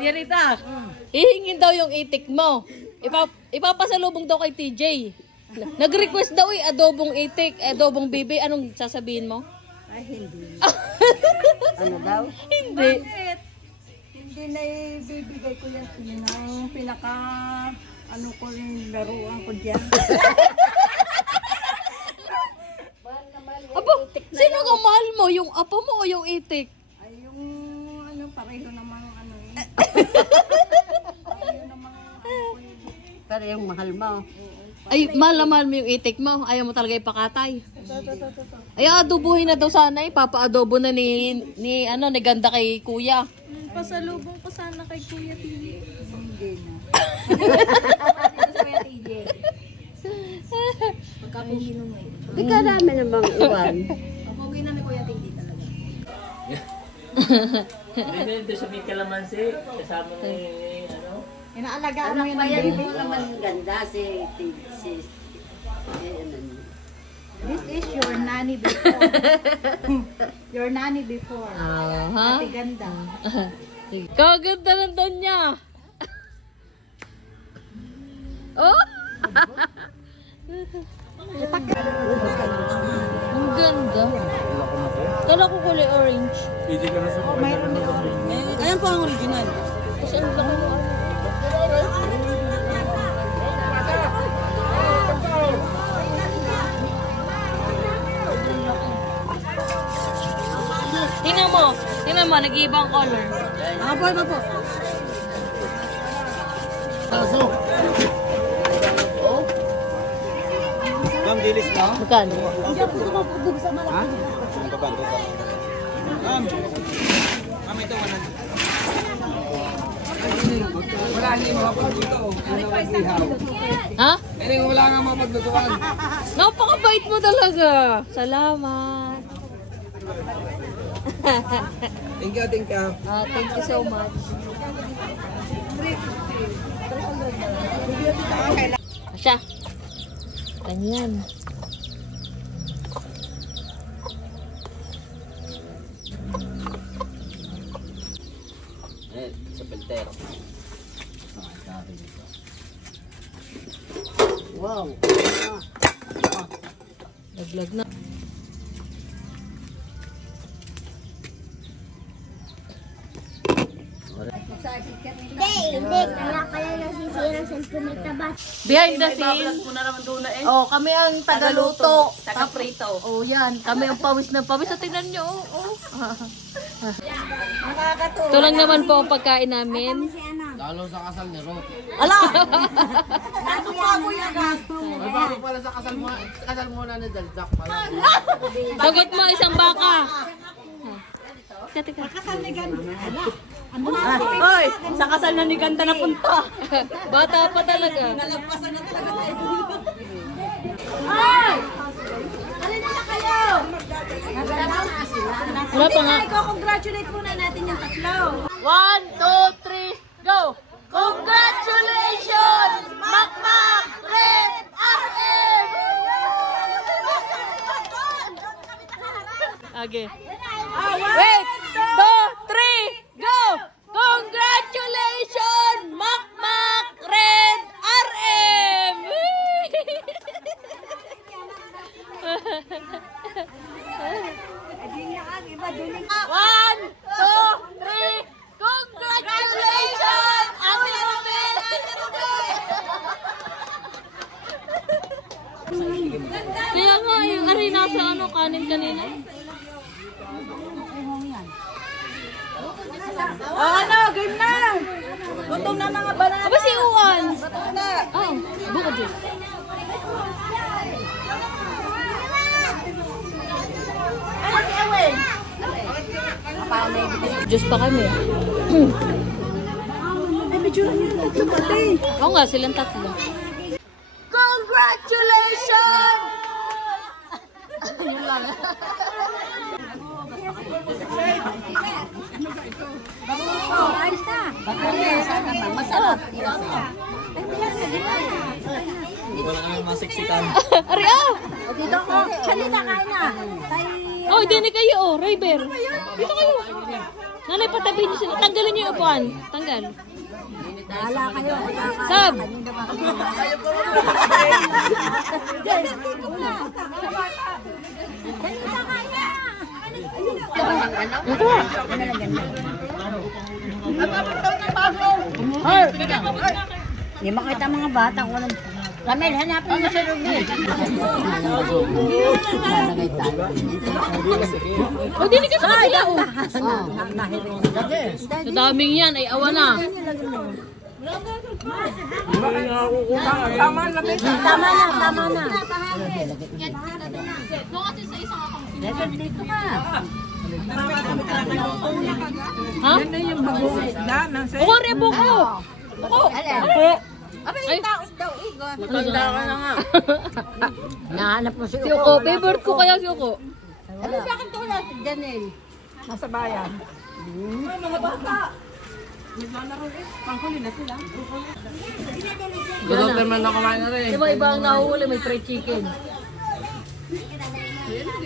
Tirita, hihingin daw yung itik mo. Ipapasalubong daw kay TJ. Nag-request daw adobong itik, adobong bibi. Anong sasabihin mo? Ay, hindi. Ano daw? Hindi. Bakit? Hindi na ibibigay ko yan. Yun ang pinaka, ano ko rin, laruan ko dyan. Aba, sino kang mahal mo? Yung apo mo o yung itik? Ay, yung, ano, pareho namang, ano eh. Pareho namang, ano ko yun. Pero yung mahal mo. Ay, mahal na mahal mo yung itik mo. Ayaw mo talaga ipakatay. Ay, adobuhin na daw sana eh. Papa-adobo na ni ganda kay kuya. Pasalubong ko sana kay Kuya TJ. Hindi na. Dito sa Kuya TJ. Pagkapugi nung ngayon. Di ka namin namang iwan. Papugi na ni Kuya TJ talaga. Hindi doon sa may kalamansi, kasama mo yung ano. Inaalagaan mo Ano yun pa ang yan baby. mo naman ganda si This is your nanny before. Your nanny before. Aha. Ate ganda. Kaganda ng doon niya. Oh! Ang ganda. Kala ko kulay orange. Hindi ka na sa Mayroon din orange. Ayan po ang original. Kasi ang laki mo. Tingnan mo, nag-iibang color. Apo. Pasok! Oh? Ma'am, dilis na? Magkano? Ha? Babando ka. Ma'am! Ma'am, ito, wala hindi makapagluto. Ha? Eh, wala nga makapaglutuan. Napakabait mo talaga. Salamat. Thank you. Thank you so much. Asya. Ganyan. Sa peltero. wow. Laglag na. Hindi. Kaya nasisira ang cellphone ni Tabas. Behind the scenes. Oh, kami ang tagaluto. Taga-prito. Oh, yan. Kami ang pawis na pawis. So, tingnan nyo. Oh. Ito lang naman po ang pagkain namin. Lalo sa kasal ni Ruth. Ala! Ay, bago pala sa kasal muna ni Daldak pala. Sagot mo isang baka. Teka. Hoy, sa kasal na ni Ganda na punta. Bata pa talaga. Nalagpasan na talaga tayo. Ay! Alin na kayo? Wala pa nga. Congratulate muna natin yung tatlo. 1, 2, 3, go! Congratulations! Makmak! Red! RM! Okay. Wait! 2, 3, go! Congratulations! Makmak! Red! RM! One, two, three, congratulations! Ate Romel! Ate Romel! Kaya nga, yung arena sa kanin kanina. Game na! Gutom na mga banana. Aba si Uwan! Gutom na. Oh, buka juice. Ano si Ewen? Juice pa kami. Ay, medyo lang yan. Tatlo pati. Oo nga, silang tatlo. Congratulations! Yun lang. Ayos na. Masarap. Wala kami masiksikan. Ari ah! Dito ko. Kanina kain na. Oh, hindi na kayo oh, River. Dito kayo. Nanay, patabi niyo sila. Tanggalin niyo yung upuan. Tanggal. Wala kayo. Sab! Hindi makita mga bata ko lang. Ramel, hanapin mo sa Ruby. O, dili ka sa kapila. Sa daming yan, ay awa na. Tama na. Dito ka. Ha? Buko, rebo ko. Buko. Ay, Taos daw, Igo. Matanda ka na nga. Nahanap mo si si Uko. Favorite ko kaya si Uko. Ano sa akin to wala si Janelle? Nasa bayan. Mga bata. Dudot naman na kumain na rin. Di ba iba ang nahuhuli, may fried chicken.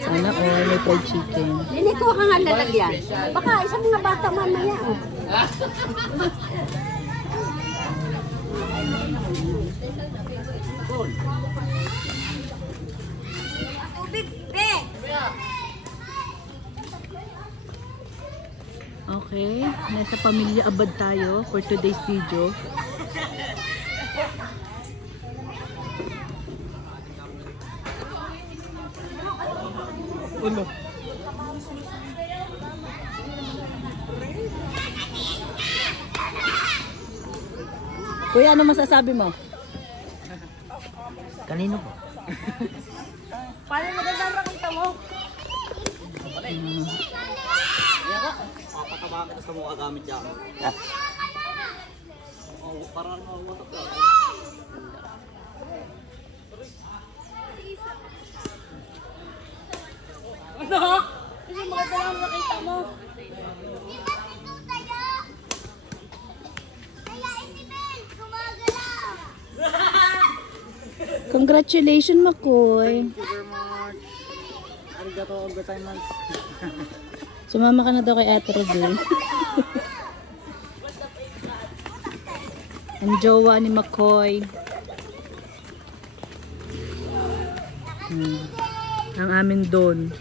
Sana all may fried chicken. Hindi ko ka nga lalagyan. Baka isang mga bata mamaya. Oh. Okay, nasa Pamilya Abad tayo for today's video. Kuya, ano masasabi mo? Kanino po? Paano maganda makita mo? Papatabakan sa mukha gamit niya. Parang mawatak ka. Ano? Kasi maganda lang makita mo. Congratulations, Makoy. Thank you very much. Arigato gozaimasu. Sumama ka na daw kay Ate Ruby. Ang jowa ni Makoy. Ang amin Don.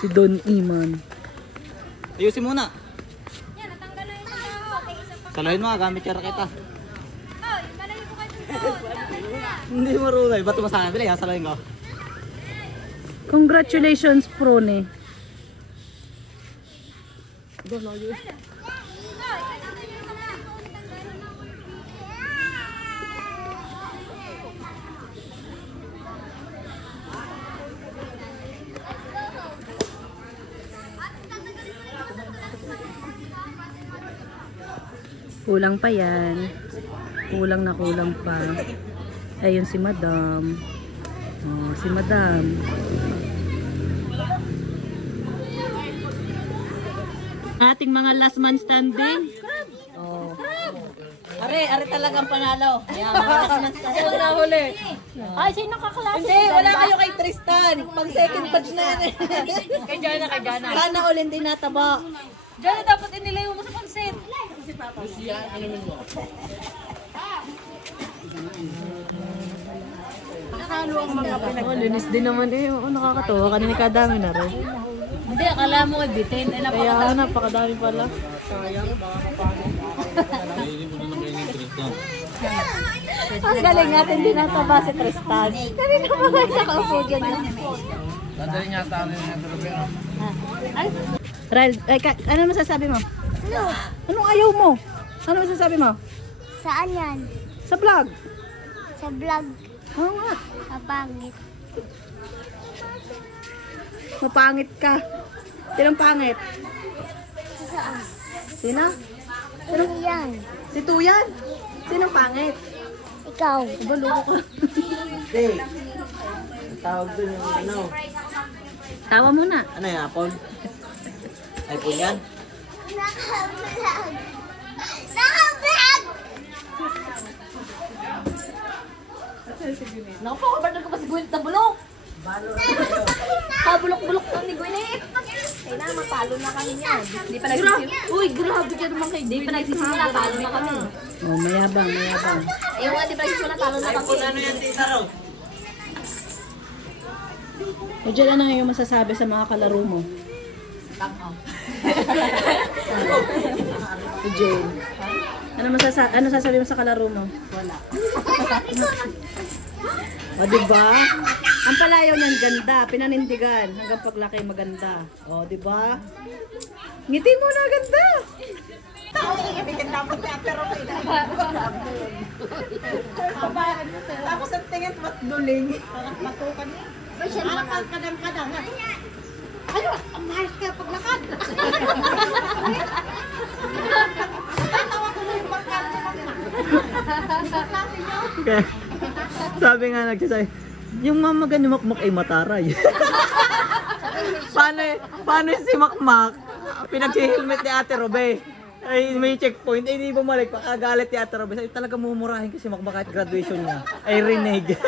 Si Don Iman. Ayusin muna. Salahin mo, gamit yung raketa. Hindi marunay. Ba't masabi? Bili, salahin ko. Congratulations, Prone. Kulang pa yan. Kulang na kulang pa. Ayun si Madam. Oh, si Madam. Ating mga last man standing. Oh. Are talagang panalo. Yan, mga last man standing. Sino nahuli? Ay, sino kaklase? Hindi, wala kayo kay Tristan. Pang second batch na yan eh. Kay Jana, kay Jana. Sana ulit din nataba. Jana, dapat inilayo mo sa pansit. Nakalo ang mga Oh, linis din naman eh. Oh, nakakatawa. Kanina kadami na rin. Hindi, akala mo ay bitin. Ay, Kaya napakadami pala. ang galing natin din nataba si Tristan. Kanina pa kayo nakaupo dyan. Dadali niya tayo ng Robero. Ay, Ral, ano masasabi mo? Ano? Anong ayaw mo? Ano masasabi mo? Saan yan? Sa vlog? Sa vlog. Oo nga. Kapangit. Mapangit ka. Sinong pangit? Saan? Sino? Ano yan? Si Tuyan. Sinong pangit? Ikaw. Baloko ka. Hindi. Tawag doon yung ano. Tawa mo na. Ano yung apple? iPhone yan? Naka-vlog. Naka-vlog! naku po, ba't ka pa si Gwyneth na bulok? Kabulok-bulok na ni Gwyneth. na, matalo na kami niyan. Hindi pa nagsisimula. Uy, grabe ka naman kayo. Hindi pa nagsisimula, talo na kami. Oh, mayabang, mayabang. Yung nga, di pa nagsisimula, talo na kami. Ano yan, tita Ro? O dyan, ano yung masasabi sa mga kalaro mo? Si Jane. Ano sasabi mo sa kalaro mo? Wala. O, diba? Ang palayaw niyan ganda, pinanindigan hanggang paglaki maganda. O, diba? Ngiti mo na ganda. Tapos ang tingin mat duling. Okay. Sabi nga nagsasabi, yung mama ganyan makmak ay mataray. paano si Makmak? Pinag-helmet ni Ate Robe. Ay may checkpoint, ay hindi bumalik. Pakagalit ni Ate Robe. Ay talaga mumurahin kasi Makmak kahit graduation niya. Ay renege.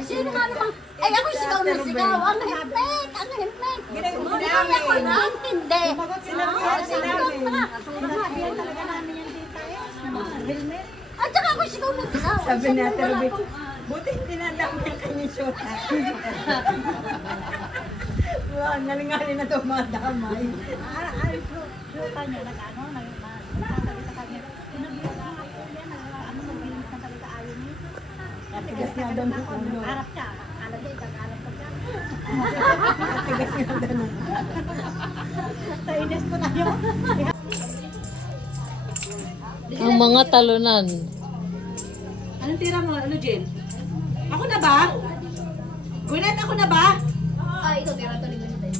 Sino nga naman? Ay, ako sigaw na sigaw. Ang helmet! Ang helmet! Hindi ako naintindi. At saka ako sigaw na sigaw. Sabi ni Ate Ruby, buti hindi nadam niya kanyang syota. Wow, nalingali na daw mga damay. Syota niya, nag-ano, nagsasabi sa kanya. Tigas niya doon sa ulo. Harap siya. Alagay, kag-alap ka siya. Tigas niya doon. Tainis ko tayo. Ang mga talunan. Anong tira mo? Ano, Jen? Ako na ba? Gwyneth, ako na ba? Ay, ikaw tira. Ito ni Gwyneth.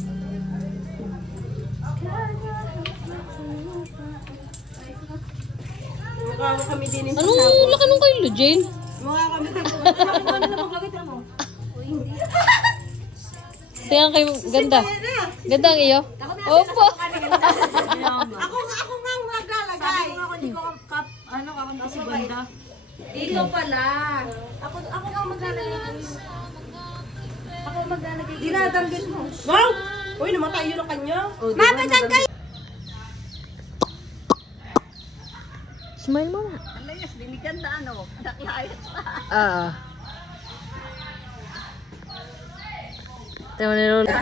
Mukha mo kami din yung Anong laki nung kayo, Jane? Mukha kami din yung Ano na maglagay tira mo? Tingnan kayo, ganda. Ganda ang iyo? Opo. Ako nga maglalagay. Sabi ko ako, hindi ko kakampi si Banda. Ikaw pala. Ako nga maglalagay. Ako maglalagay. Dinadamgin mo. Wow! Uy, namatay yun ang kanya. Mama, saan kayo? Smile mo na. Alayas, dinigan na ano. Nakihayat pa. Tingnan mo ni Lola.